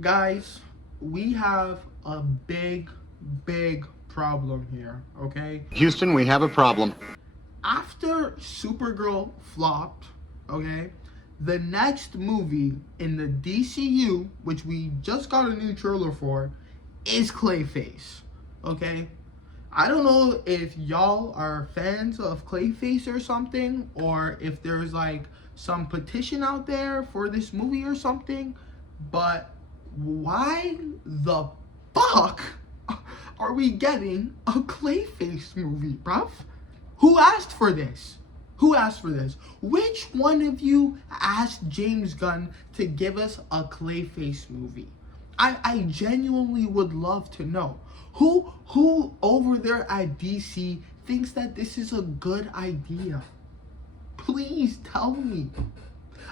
Guys, we have a big problem here, okay? Houston, we have a problem. After Supergirl flopped, okay, the next movie in the DCU, which we just got a new trailer for, is Clayface, okay? I don't know if y'all are fans of Clayface or something, or if there's like some petition out there for this movie or something, but why the fuck are we getting a Clayface movie, bruv? Who asked for this? Who asked for this? Which one of you asked James Gunn to give us a Clayface movie? I genuinely would love to know. Who over there at DC thinks that this is a good idea? Please tell me.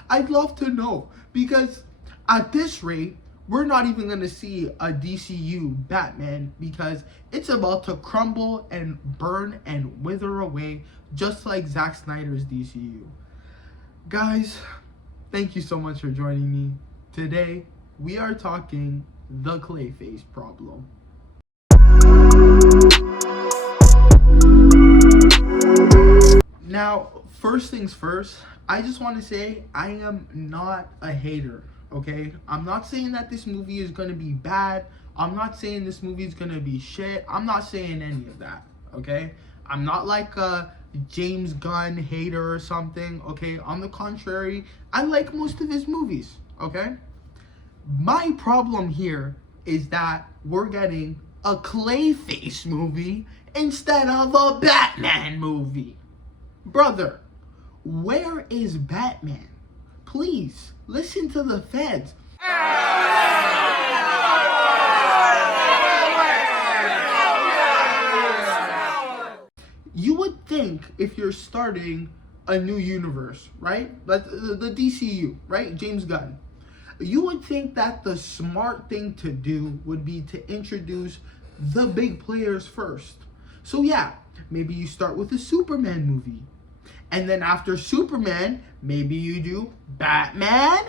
I'd love to know, because at this rate, we're not even going to see a DCU Batman, because it's about to crumble and burn and wither away just like Zack Snyder's DCU. Guys, thank you so much for joining me. Today, we are talking the Clayface problem. Now, first things first, I just want to say I am not a hater, okay? I'm not saying that this movie is going to be bad. I'm not saying this movie is going to be shit. I'm not saying any of that, okay? I'm not like a James Gunn hater or something, okay? On the contrary, I like most of his movies, okay? My problem here is that we're getting a Clayface movie instead of a Batman movie. Brother, where is Batman? Please, listen to the feds. You would think if you're starting a new universe, right? Like the DCU, right? James Gunn. You would think that the smart thing to do would be to introduce the big players first. So yeah, maybe you start with a Superman movie. And then after Superman, maybe you do Batman.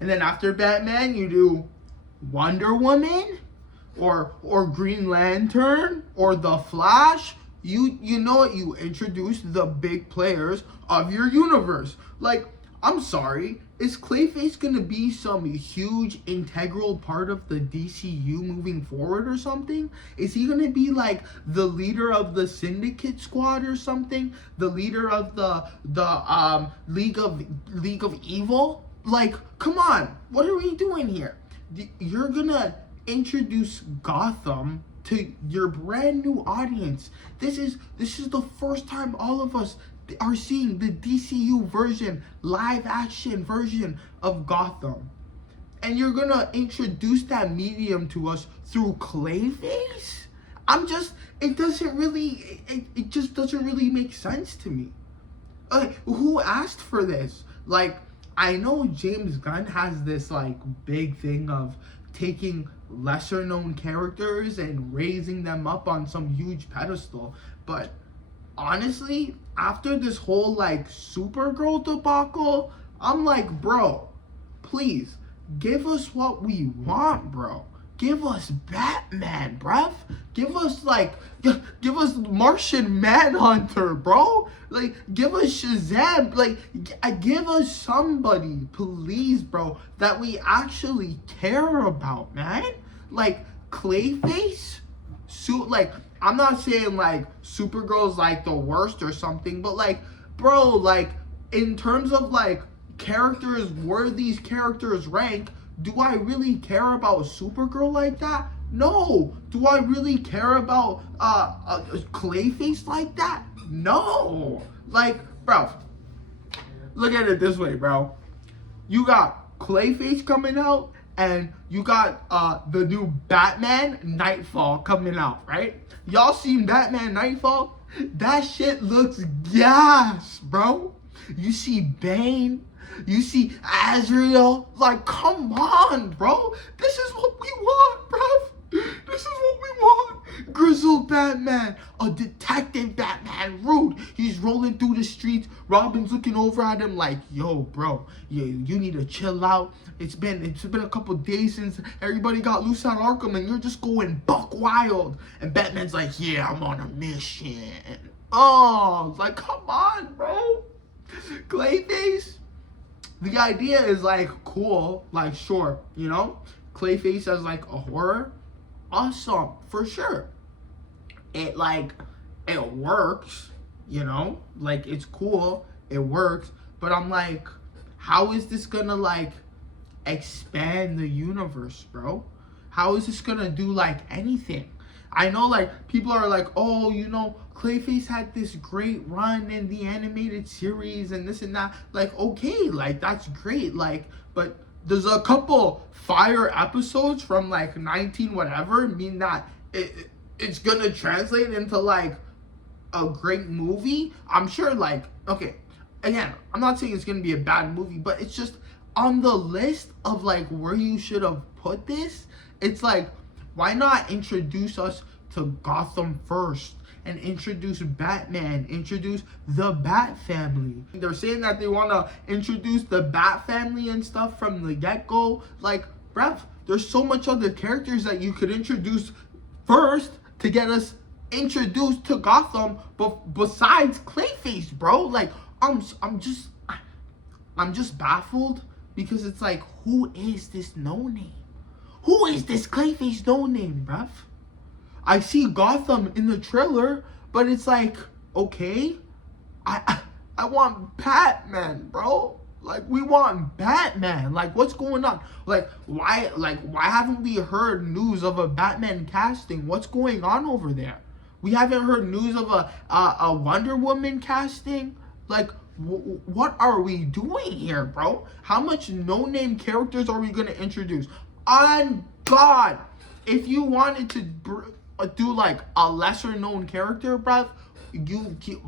And then after Batman, you do Wonder Woman or Green Lantern or The Flash. You know what? You introduce the big players of your universe. Like, I'm sorry, is Clayface gonna be some huge integral part of the DCU moving forward or something? Is he gonna be like the leader of the Syndicate Squad or something? The leader of the League of Evil? Like, come on, what are we doing here? You're gonna introduce Gotham to your brand new audience. This is the first time all of us are seeing the DCU version, live action version of Gotham. And you're gonna introduce that medium to us through Clayface? It just doesn't really make sense to me. Who asked for this? Like, I know James Gunn has this like big thing of taking lesser known characters and raising them up on some huge pedestal, but honestly, after this whole like Supergirl debacle, I'm like, bro, please give us what we want, bro. Give us Batman, bruv. Give us Martian Manhunter, bro. Like, give us Shazam. Like, give us somebody, please, bro, that we actually care about, man. Like, Clayface? Like, I'm not saying like Supergirl's like the worst or something, but like, bro, like in terms of like characters, where these characters rank, do I really care about Supergirl like that? No. Do I really care about Clayface like that? No. Like, bro, look at it this way, bro. You got Clayface coming out, and you got the new Batman Nightfall coming out, right? Y'all seen Batman Nightfall? That shit looks gas, bro. You see Bane, you see Azrael. Like, come on, bro. This is what we want, bro. This is what we want. Grizzled Batman, a detective Batman, rude. He's rolling through the streets. Robin's looking over at him like, yo, bro, you need to chill out. It's been a couple days since everybody got loose at Arkham, and you're just going buck wild. And Batman's like, yeah, I'm on a mission. Oh, it's like, come on, bro. Clayface. The idea is like cool, like sure, you know? Clayface as like a horror, awesome, for sure. It works, you know? Like it's cool, it works, but I'm like, how is this gonna like expand the universe, bro? How is this gonna do like anything? I know like people are like, oh, you know, Clayface had this great run in the animated series and this and that. Like, okay, like that's great. Like, but there's a couple fire episodes from like 19 whatever mean that it's gonna translate into like a great movie. I'm sure like, okay, again, I'm not saying it's gonna be a bad movie, but it's just on the list of like where you should have put this. It's like, why not introduce us to Gotham first and introduce Batman, introduce the Bat family? They're saying that they want to introduce the Bat family and stuff from the get-go. Like, bruv, there's so much other characters that you could introduce first to get us introduced to Gotham, but besides Clayface, bro. Like, I'm just baffled because it's like, who is this no-name? Who is this Clayface no-name, bruv? I see Gotham in the trailer, but it's like, okay, I want Batman, bro. Like, we want Batman. Like, what's going on? Like, why haven't we heard news of a Batman casting? What's going on over there? We haven't heard news of a Wonder Woman casting. Like, what are we doing here, bro? How much no-name characters are we gonna introduce? On God, if you wanted to do like a lesser known character, bruv,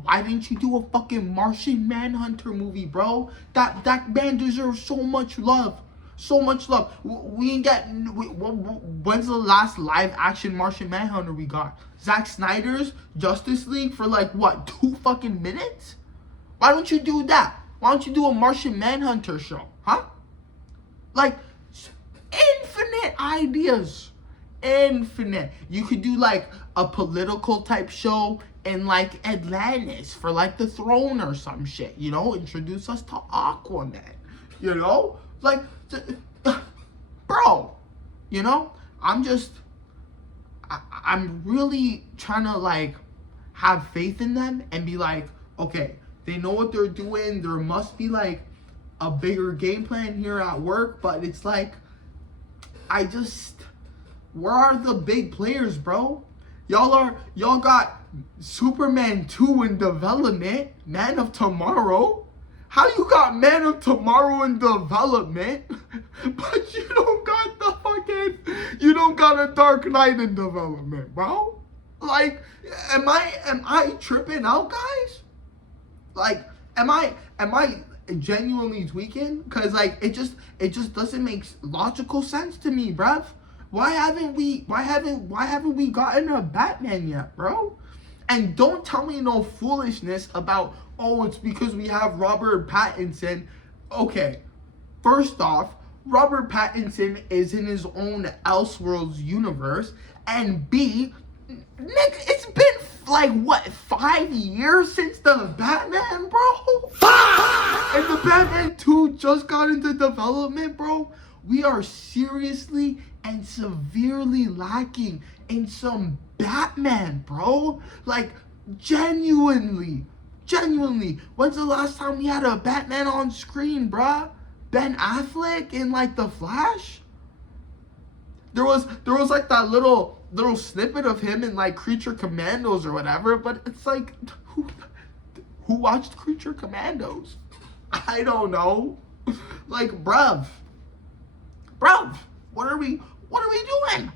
why didn't you do a fucking Martian Manhunter movie, bro? That man deserves so much love. So much love. We ain't get. When's the last live action Martian Manhunter we got? Zack Snyder's Justice League for like what, 2 fucking minutes? Why don't you do that? Why don't you do a Martian Manhunter show, huh? Like, infinite ideas. Infinite. You could do like a political type show in like Atlantis for like the throne or some shit, you know? Introduce us to Aquaman, you know? Like, bro, you know? I'm really trying to like have faith in them and be like, okay, they know what they're doing. There must be like a bigger game plan here at work, but it's like, where are the big players, bro? Y'all got Superman 2 in development, Man of Tomorrow. How you got Man of Tomorrow in development, but you don't got a Dark Knight in development, bro? Like, am I tripping out, guys? Like, am I genuinely tweaking? Cause like it just doesn't make logical sense to me, bruv. Why haven't we gotten a Batman yet, bro? And don't tell me no foolishness about, oh, it's because we have Robert Pattinson. Okay, first off, Robert Pattinson is in his own Elseworlds universe, and B, Nick, it's been like what, 5 years since the Batman, bro? 5! And the Batman 2 just got into development, bro. We are seriously and severely lacking in some Batman, bro. Like, genuinely. When's the last time we had a Batman on screen, bruh? Ben Affleck in like The Flash? There was like that little snippet of him in like Creature Commandos or whatever, but it's like, who watched Creature Commandos? I don't know. Like, bruv, what are we doing?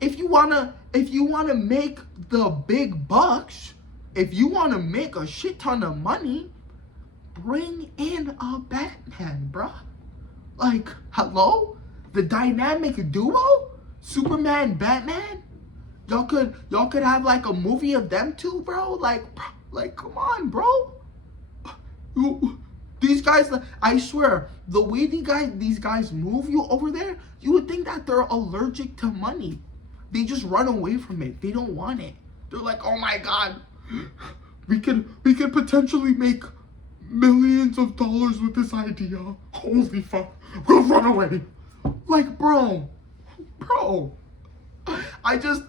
If you wanna make the big bucks, if you wanna make a shit ton of money, bring in a Batman, bruh. Like, hello? The dynamic duo? Superman, Batman? Y'all could have like a movie of them two, bro? Like, Like, come on, bro. These guys, I swear, the way these guys move you over there, you would think that they're allergic to money. They just run away from it. They don't want it. They're like, oh my God, we could potentially make millions of dollars with this idea. Holy fuck, we'll run away. Like, bro, I just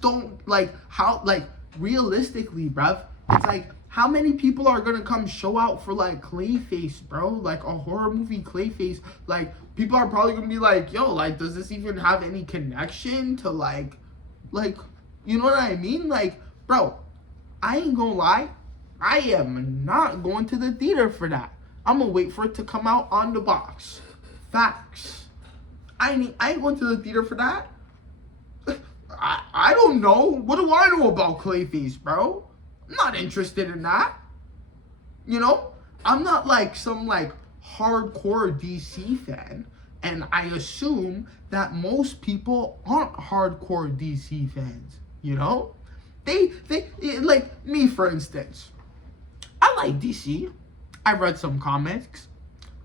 don't like how, like, realistically, bruv, it's like, how many people are gonna come show out for like Clayface, bro? Like a horror movie Clayface. Like, people are probably gonna be like, yo, like, does this even have any connection to like, you know what I mean? Like, bro, I ain't gonna lie, I am not going to the theater for that. I'm gonna wait for it to come out on the box. Facts. I ain't going to the theater for that. I don't know. What do I know about Clayface, bro? I'm not interested in that. You know? I'm not like some like hardcore DC fan. And I assume that most people aren't hardcore DC fans. You know? They like me, for instance. I like DC. I read some comics.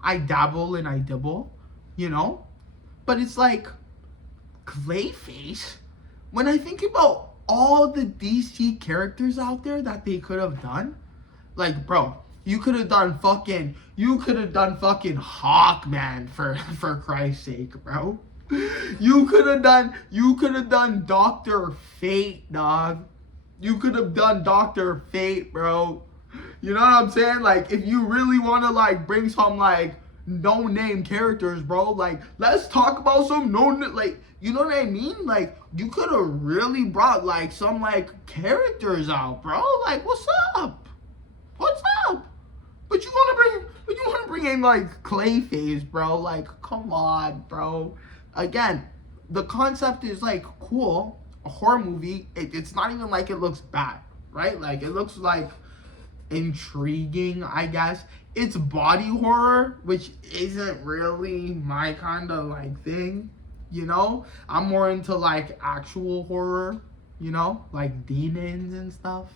I dabble and I dibble. You know? But it's like Clayface. When I think about all the DC characters out there that they could have done, like, bro, you could have done fucking Hawkman for Christ's sake, bro. You could have done Dr. Fate, dog. You could have done Dr. Fate, bro. You know what I'm saying? Like, if you really want to like bring some like no-name characters, bro, like, let's talk about some like, you know what I mean? Like, you could have really brought like some like characters out, bro. Like, what's up? But you want to bring in like Clayface, bro. Like, come on, bro. Again, the concept is like cool. A horror movie, it's not even like it looks bad, right? Like, it looks like intriguing, I guess. It's body horror, which isn't really my kind of like thing, you know? I'm more into like actual horror, you know, like demons and stuff.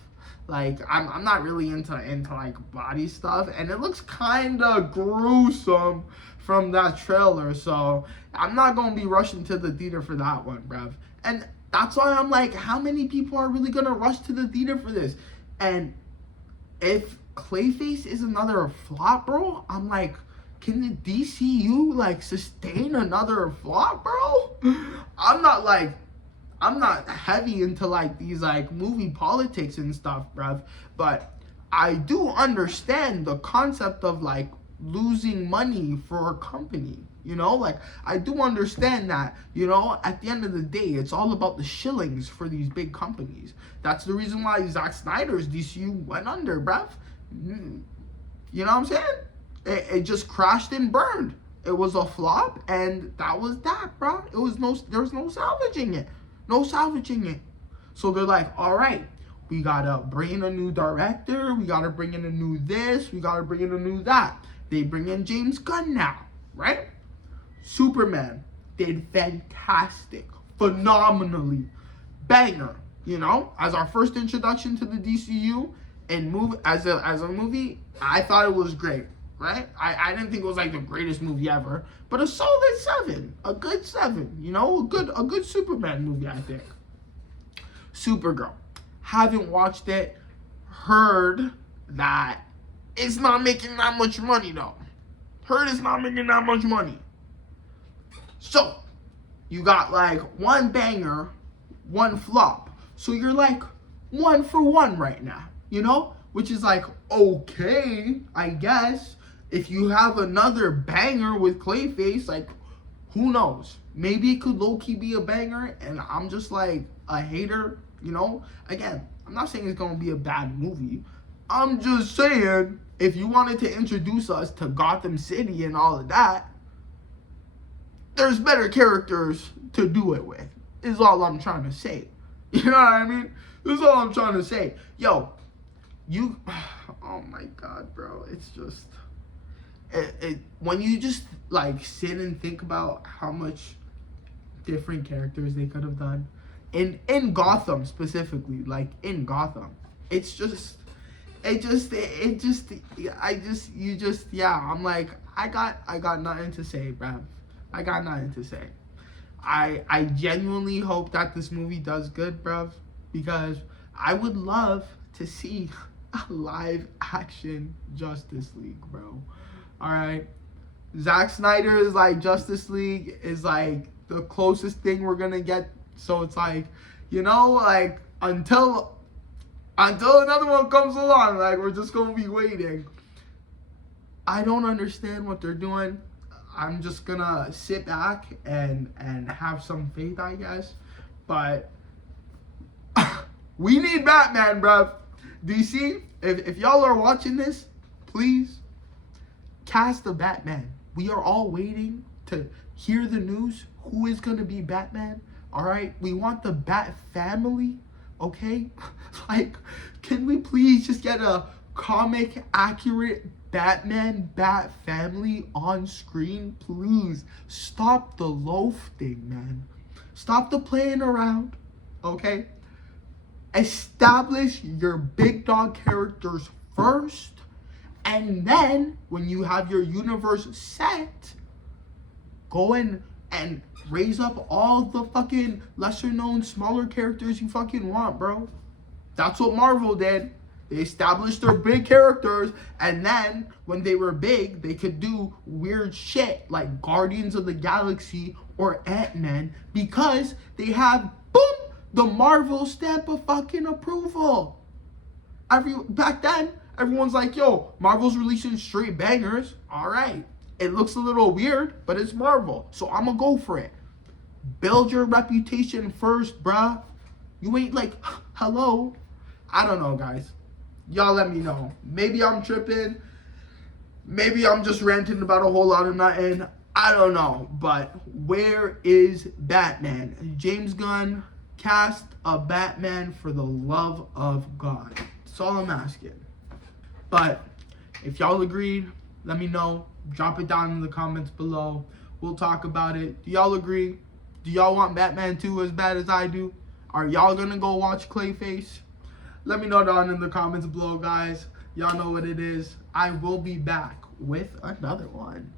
Like, I'm not really into like body stuff, and it looks kind of gruesome from that trailer, so I'm not gonna be rushing to the theater for that one, bruv. And that's why I'm like, how many people are really gonna rush to the theater for this? And if Clayface is another flop, bro, I'm like, can the DCU like sustain another flop, bro? I'm not heavy into like these like movie politics and stuff, bruv, but I do understand the concept of like losing money for a company, you know? Like, I do understand that, you know, at the end of the day, it's all about the shillings for these big companies. That's the reason why Zack Snyder's DCU went under, bruv. You know what I'm saying? It just crashed and burned. It was a flop, and that was that, bro. There was no salvaging it. No salvaging it. So they're like, all right, we gotta bring in a new director. We gotta bring in a new this. We gotta bring in a new that. They bring in James Gunn now, right? Superman did fantastic, phenomenally, banger. You know, as our first introduction to the DCU and as a movie, I thought it was great, right? I didn't think it was like the greatest movie ever, but a solid 7, a good 7. You know, a good Superman movie, I think. Supergirl, haven't watched it. Heard that it's not making that much money though. Heard it's not making that much money. So, you got like one banger, one flop. So you're like 1 for 1 right now, you know? Which is like, okay, I guess. If you have another banger with Clayface, like, who knows? Maybe it could low-key be a banger, and I'm just like a hater, you know? Again, I'm not saying it's gonna be a bad movie. I'm just saying, if you wanted to introduce us to Gotham City and all of that, there's better characters to do it with, is all I'm trying to say. You know what I mean? This is all I'm trying to say. Yo, oh my God, bro. It's just, when you just like sit and think about how much different characters they could have done in Gotham specifically, like in Gotham, it's just, I'm like, I got nothing to say, bruv. I got nothing to say. I genuinely hope that this movie does good, bruv, because I would love to see a live action Justice League, bro. Alright? Zack Snyder's like Justice League is like the closest thing we're gonna get. So it's like, like until another one comes along, like we're just gonna be waiting. I don't understand what they're doing. I'm just gonna sit back and have some faith, I guess. But we need Batman, bruv. DC, if y'all are watching this, please cast the Batman. We are all waiting to hear the news. Who is gonna be Batman? All right, we want the Bat family. Okay, like, can we please just get a comic accurate Batman Bat family on screen? Please stop the loaf thing, man. Stop the playing around. Okay, establish your big dog characters first, and then when you have your universe set, go and raise up all the fucking lesser known, smaller characters you fucking want, bro. That's what Marvel did. They established their big characters, and then when they were big, they could do weird shit like Guardians of the Galaxy or Ant-Man because they have, boom, the Marvel stamp of fucking approval. Back then, everyone's like, yo, Marvel's releasing straight bangers. All right. It looks a little weird, but it's Marvel, so I'm gonna go for it. Build your reputation first, bruh. You ain't like, hello. I don't know, guys. Y'all let me know. Maybe I'm tripping. Maybe I'm just ranting about a whole lot of nothing. I don't know. But where is Batman? James Gunn, cast a Batman for the love of God. That's all I'm asking. But if y'all agreed, let me know. Drop it down in the comments below. We'll talk about it. Do y'all agree? Do y'all want Batman 2 as bad as I do? Are y'all gonna go watch Clayface? Let me know down in the comments below, guys. Y'all know what it is. I will be back with another one.